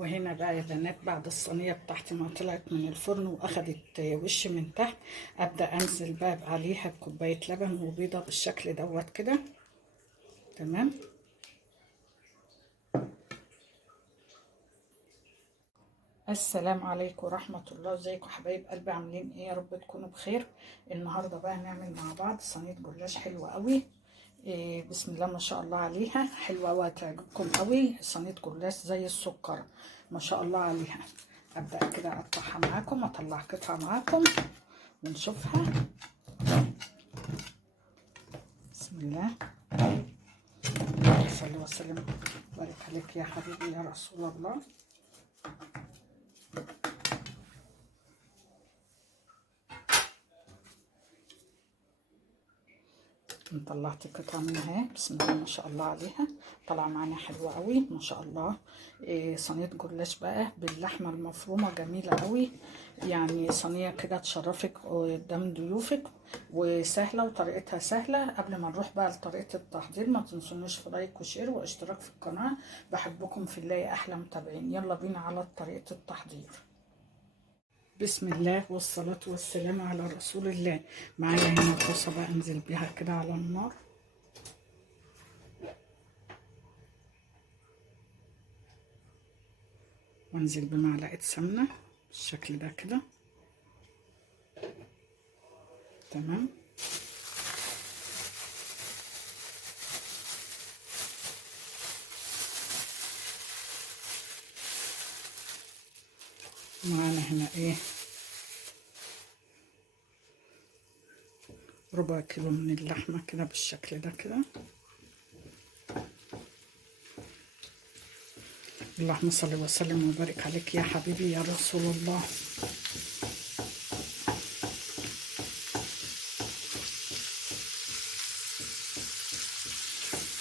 وهنا بقى يا بنات بعد الصينية بتاعتي ما طلعت من الفرن واخدت وش من تحت، ابدأ انزل بقى عليها بكوباية لبن وبيضة بالشكل دوت كده. تمام. السلام عليكم ورحمة الله، ازيكم حبايب قلبي؟ عاملين ايه؟ يا رب تكونوا بخير. النهاردة بقى هنعمل مع بعض صينية جلاش حلوة قوي. إيه بسم الله ما شاء الله عليها، حلوة قوي هتعجبكم قوي. صينية جلاش زي السكر ما شاء الله عليها. ابدأ كده اقطعها معاكم، اطلع قطعة معاكم ونشوفها. بسم الله. صلي وسلم وبارك عليك يا حبيبي يا رسول الله. طلعت قطعه منها اهي، بسم الله ما شاء الله عليها، طالعه معانا حلوه قوي ما شاء الله. صينيه جلاش بقى باللحمه المفرومه جميله قوي، يعني صينيه كده تشرفك قدام ضيوفك، وسهله وطريقتها سهله. قبل ما نروح بقى لطريقه التحضير ما تنسونيش في لايك وشير واشتراك في القناه، بحبكم في الله يا احلى متابعين. يلا بينا على طريقه التحضير. بسم الله والصلاة والسلام على رسول الله. معايا هنا طاسة بقى انزل بيها كده على النار، وانزل بمعلقة سمنة بالشكل ده كده. تمام. معانا هنا ايه، ربع كيلو من اللحمة كده بالشكل ده كده. اللهم صل وسلم وبارك عليك يا حبيبي يا رسول الله.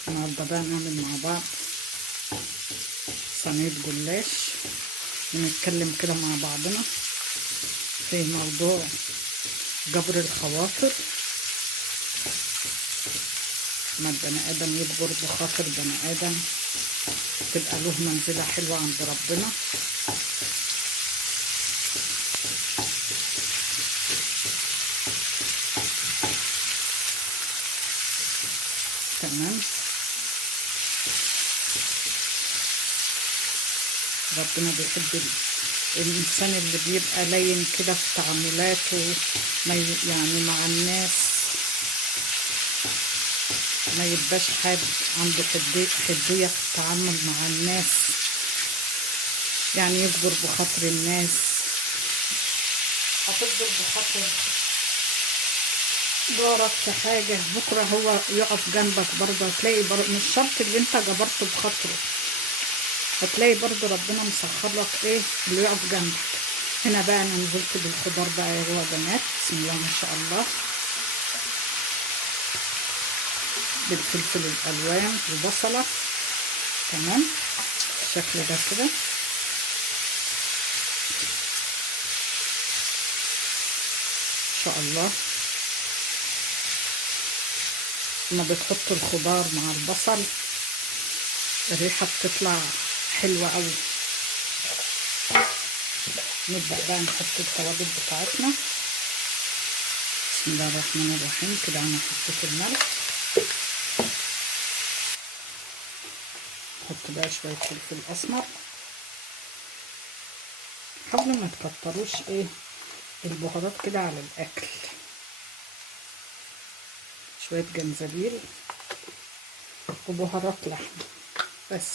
النهارده بقى نعمل مع بعض صينية جلاش، ونتكلم كده مع بعضنا في موضوع جبر الخواطر. ما البني ادم يجبر بخاطر بني ادم تبقى له منزلة حلوة عند ربنا. تمام. ربنا بيحب الانسان اللي بيبقى لين كده في تعاملاته، يعني مع الناس ما يبقاش حد عنده حدية في التعامل مع الناس، يعني يجبر بخاطر الناس. هتجبر بخاطر جارك في حاجة، بكرة هو يقف جنبك برضه، هتلاقي مش شرط اللي انت جبرته بخاطره، هتلاقي برضه ربنا مسخر لك ايه اللي يقف جنبك. هنا بقى انا نزلت بالخضار بقى يا بنات، بسم الله ما شاء الله، بالفلفل الالوان وبصله. تمام بالشكل ده كده. ان شاء الله لما بتحطوا الخضار مع البصل الريحه بتطلع حلوه قوي. نبدا بقى نحط التوابل بتاعتنا. بسم الله الرحمن الرحيم. كده انا حطيت الملح، نحط بقى شويه فلفل اسمر. حاولوا ما تكتروش ايه البهارات كده على الاكل. شويه جنزبيل وبهارات لحمه بس.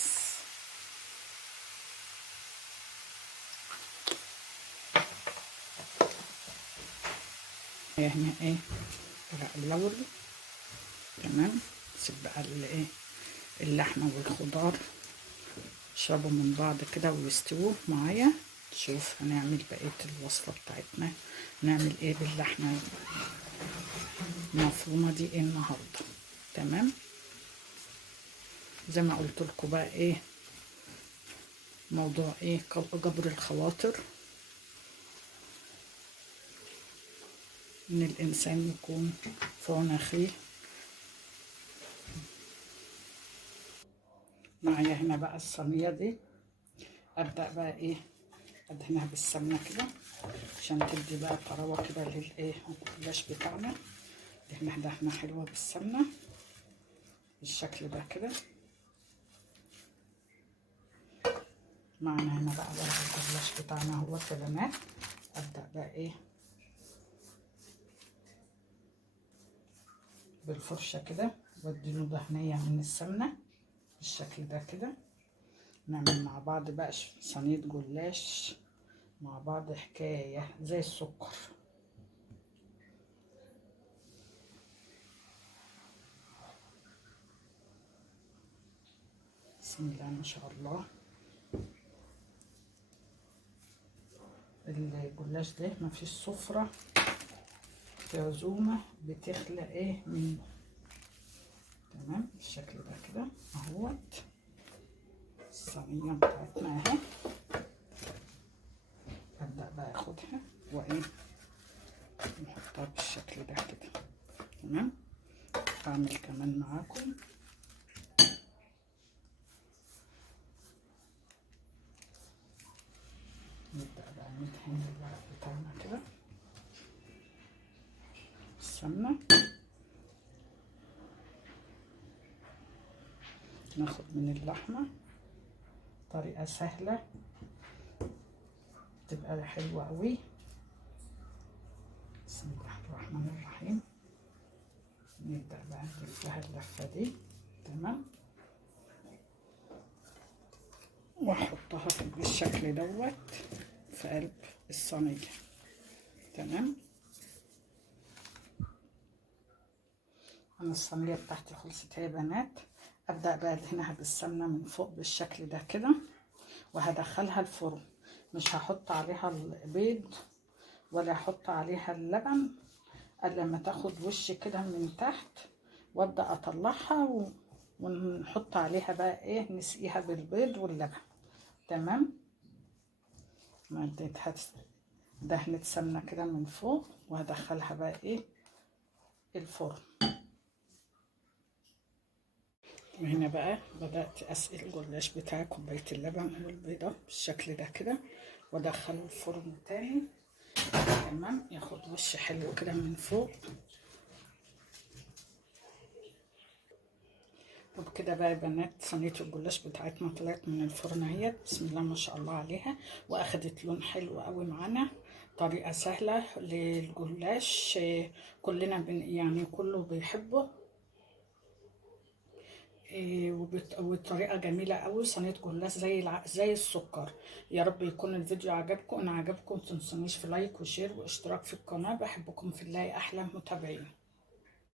هنا ايه الاول. تمام. سيب بقى الايه اللحمه والخضار يشربوا من بعض كده ويستووا معايا. شوف هنعمل بقيه الوصفه بتاعتنا، نعمل ايه باللحمه المفرومه دي ايه النهارده. تمام. زي ما قلت لكم بقى ايه موضوع ايه جبر الخواطر، ان الانسان يكون في عون اخيه. معايا هنا بقى الصينيه دي ابدا بقى ايه ادهنها بالسمنه كده عشان تدي بقى طراوه كده للايه الجلاش بتاعنا. دهنها دهنه حلوه بالسمنه بالشكل ده كده. معنا هنا بقى الجلاش بتاعنا هو كده. ابدا بقى ايه بالفرشه كده واديله دهنيه من السمنه بالشكل ده كده. نعمل مع بعض بقى صينيه جلاش مع بعض حكايه زي السكر. بسم الله ما شاء الله. الجلاش ده مفيش سفرة في عزومة بتخلق ايه منه. تمام بالشكل ده كده اهوت. الصينية بتاعتنا اهي. ابدأ بقى اخدها وايه نحطها بالشكل ده كده. تمام. بعمل كمان معاكم نبدأ بقى ندهن الورق بتاعنا كده السمنة. ناخد من اللحمة طريقة سهلة تبقى حلوة قوي. بسم الله الرحمن الرحيم. نبدأ بقى نلفها اللفة دي. تمام. واحطها بالشكل دوت في قلب الصينية. تمام. انا الصينية بتاعتي خلصت يا بنات. ابدأ بقى ادهنها بالسمنة من فوق بالشكل ده كده وهدخلها الفرن. مش هحط عليها البيض ولا احط عليها اللبن الا لما تاخد وش كده من تحت وابدأ اطلعها ونحط عليها بقى ايه نسقيها بالبيض واللبن. تمام. اديتها دهنة سمنة كده من فوق وهدخلها بقى ايه الفرن. وهنا بقى بدأت اسقي الجلاش بتاعي كوباية اللبن والبيضة بالشكل ده كده وادخله الفرن تاني. تمام. ياخد وش حلو كده من فوق. وبكده بقى يا بنات صينيه الجلاش بتاعتنا طلعت من الفرن اهيت. بسم الله ما شاء الله عليها. واخدت لون حلو قوي معانا. طريقه سهله للجلاش كلنا يعني كله بيحبه. والطريقه جميله قوي. صينيه جلاش زي السكر. يا رب يكون الفيديو عجبكم. ان عجبكم متنسونيش في لايك وشير واشتراك في القناه. بحبكم في الله احلى متابعين.